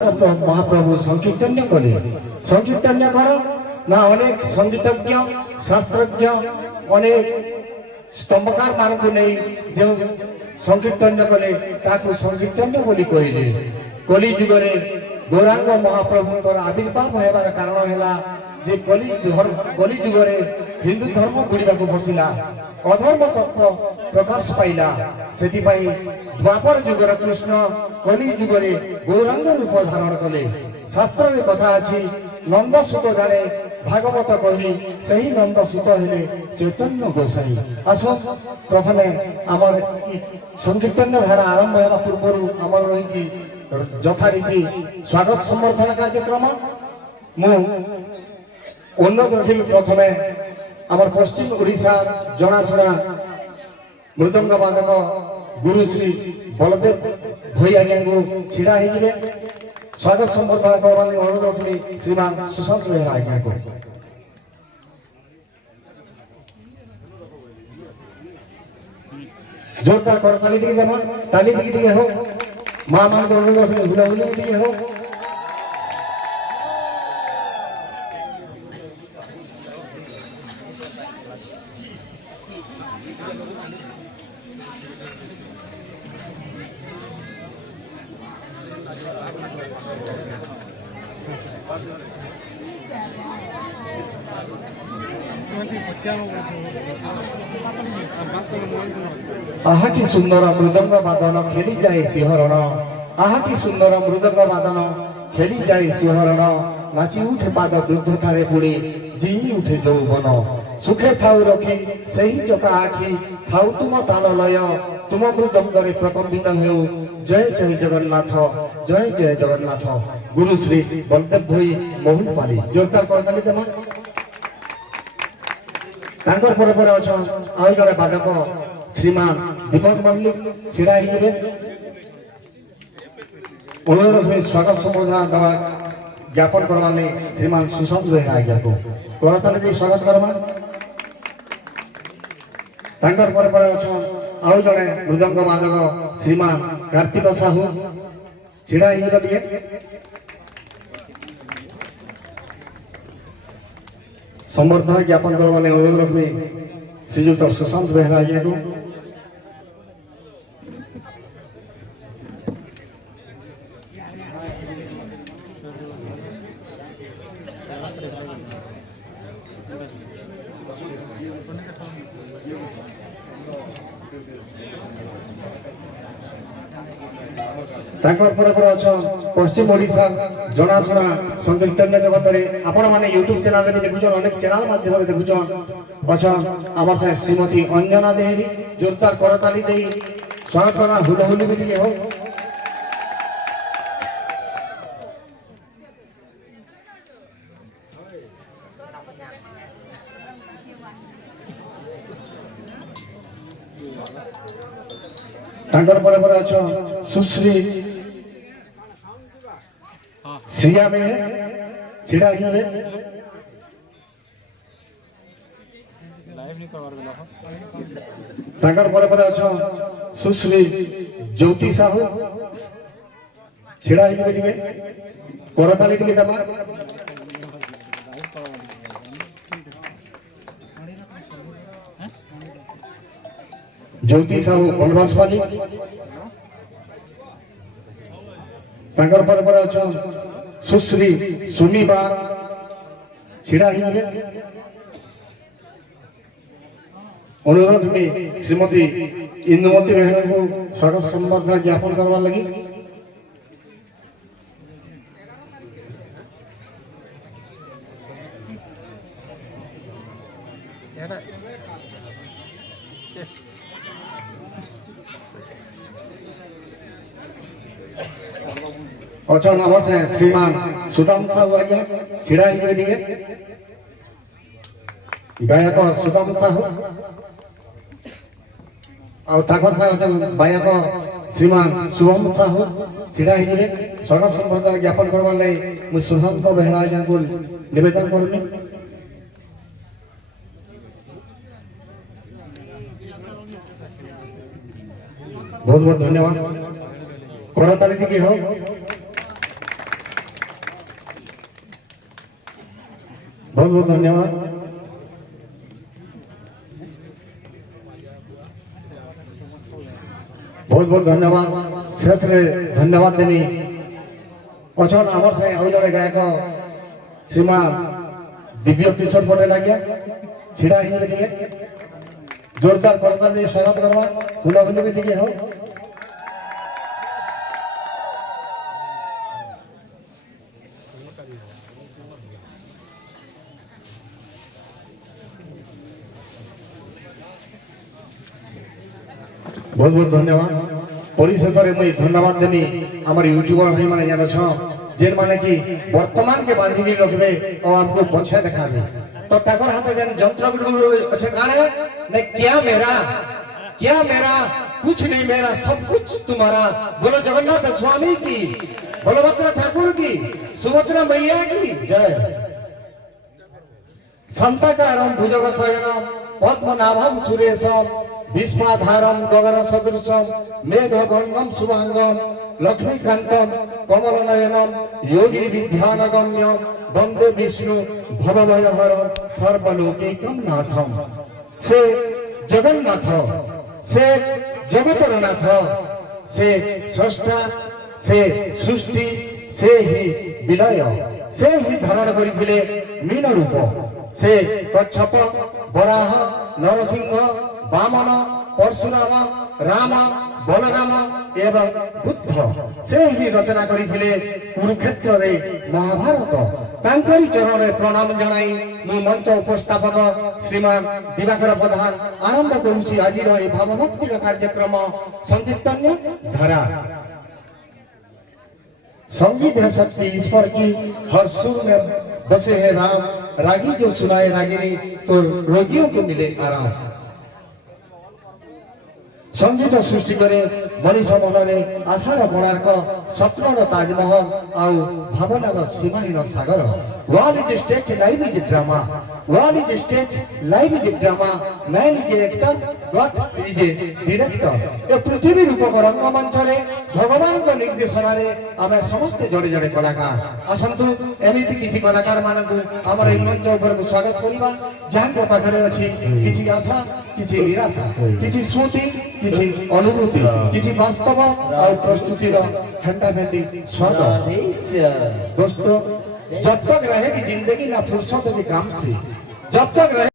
महाप्रभु संकीर्तन्य कले संकीर्तन्य कौन ना अनेक संगीतज्ञ शास्त्रज्ञ अनेक स्तंभकार मान को नहीं जो संकीर्तन्य कले ताकू संकीर्तन्य बोली कहले कली जुगरे गौरांग महाप्रभुंकर आविर्भाव होबार कारण है जे कली जुगरे हिंदू धर्म बुड़ीबा बसिला अधर्म तत्व प्रकाश पाइला से द्वापर जुगर कृष्ण कली जुगरे गौरांग रूप धारण कले शास्त्र रे कथा अछि नंद सुत जाने भागवत कही सही नंद सुत हेले चैतन्य गोसाई आसो प्रथमे आमर संकीर्तन धारा आरंभ होगा पूर्व आमर रही यथारीति स्वागत संवर्धन कार्यक्रम मु उन्नत रखी प्रथमे आमर पश्चिम ओडिशा जनाशुना मृदंग बादक गुरु श्री बलदेव भई आज्ञा को छिड़ा हो स्वागत संवर्धन करवाने अनुरोध रखी श्रीमान सुशांत बेहरा आज्ञा को जोरदार कर ताली टी देमा ताली टी हो मां मान को अनुरोध रखी हुलाहुली टी हो आहा की सुंदर मृदंग वादन खेली जाए सिंहरण आहा की सुंदर मृदंग वादन खेली जाए सिंहरण नाची उठे पाद वृद्ध ठारे पुड़ी जी उठे यौवन सुखे थाउ रखी सही चका आखि थाउ तुम ताल लय तुम मृदंगरे प्रकम्पित हेउ जय जय जगन्नाथ जय जय जगन्नाथ गुरु श्री बलदेव भई मोहन पाली जोरदार करताली देमा तांकर पर पर अच्छा आउ जने बादक श्रीमान दीपक मल्लिक छिड़ा हिबे अनुरोध में स्वागत संबोधन दवा ज्ञापन करवाले श्रीमान सुशांत बेहरा आज्ञा को करताले दे स्वागत करमा तांकर पर अच्छा आउ जने मृदंग बादक श्रीमान कार्तिक साहू छिड़ा हिबे टिके संवर्धन ज्ञापन करवाले अनुरोध रखी श्रीयुक्त सुशांत बेहरा आज्ञा को तांकर पर अच्छा पश्चिम ओडिशा जनाशुना संकीर्तन जगत में आपण मैंने यूट्यूब चैनल भी देखुन अनेक चैनल माध्यम देखुन अच्छा आम से श्रीमती अंजना देहरी जोरदार करताली दे स्वागत करना हुलहुली भी टे हो तांकर पर अच्छा सुश्री श्रिया में छिड़ा हिबे तांकर पर अच्छा सुश्री ज्योति साहू छिड़ा हिबे टिके करताली टिके दमा ज्योति साहू बनवासवाली तांकर पर अच्छा सुश्री सुमीबा छिड़ा हिबे अनुरोध में श्रीमती इंदुमती बेहरा को स्वागत संवर्धन ज्ञापन करवा लगी अच्छा नंबर से श्रीमान सुदाम साहू आज्ञा छिड़ा हिबे टिके गायक सुदाम साहू और ताकर साहू गायक श्रीमान शुभम साहू छिड़ा हिबे स्वागत संवर्धन ज्ञापन करवा ले मु सुशांत बेहरा आज्ञा को निवेदन करमी बहुत बहुत धन्यवाद करताली दी हो बहुत बहुत धन्यवाद। बहुत बहुत धन्यवाद। शेष धन्यवाद देवी अच्छा आमर से आउ जड़े गायक श्रीमान दिव्य किशोर पटेल आज्ञा छिड़ा ही जोरदार करताल दे स्वागत करवा हुलाहुली भी टिके हो। बहुत बहुत धन्यवाद। परिशेष मुझे धन्यवाद देवी आम यूट्यूबर भाई मैंने जान जेन माने कि वर्तमान के बांधिकी रखबे और हमको पछे देखाबे तो ताकर हाथ जेन जंत्र अच्छे काने ने क्या मेरा कुछ नहीं मेरा सब कुछ तुम्हारा। बोलो जगन्नाथ स्वामी की, बलभद्र ठाकुर की, सुभद्रा मैया की जय। शांताकारं भुजग शयनम पद्मनाभम सुरेशम विश्वाधारम गगन सदृशम मेघगंगम शुभांगम लक्ष्मीकांतम कमलनयनम योगी विद्यानगम्यम वंदे विष्णु भवभयहरम सर्वलोकैकं नाथम। से जगन्नाथ से जगतर नाथ से स्रष्टा से सृष्टि से ही विलय से ही धारण करथिले मीन रूप से कच्छप वराह नरसिंह वामन परशुराम राम बलराम एवं बुद्ध से ही रचना करथिले कुरुक्षेत्र रे महाभारत। तांकरी चरण में प्रणाम जनाई मु मंच उपस्थापक श्रीमान दिवाकर प्रधान आरंभ करुछि आज भावभक्तिर कार्यक्रम संकीर्तन्य धारा। संगीत है शक्ति ईश्वर की, हर सुर में बसे है राम, रागी जो सुनाए रागिनी तो रोगियों को मिले आराम। संगीत सृष्टि करे मनीष मनरे आशार कोणार्क स्वप्नर ताजमहल आउ भावनार सीमाहीन सागर। World is stage life is drama, world is stage life is drama, man is actor God is director. ए पृथ्वी रूपक रंगमंच रे भगवान को निर्देशन रे आमे समस्त जड़े जड़े कलाकार आसंतु एमिति किछि कलाकार मानकु हमर ए मंच ऊपर को स्वागत करिबा जहां पाखरे अछि किछि आशा किछि निराशा किछि स्मृति किछि अनुभूति किछि वास्तव और प्रस्तुतिर ठंडा ठंडी स्वाद। दोस्तों जब तक रहेगी जिंदगी ना फुर्सत के काम से, जब तक रहे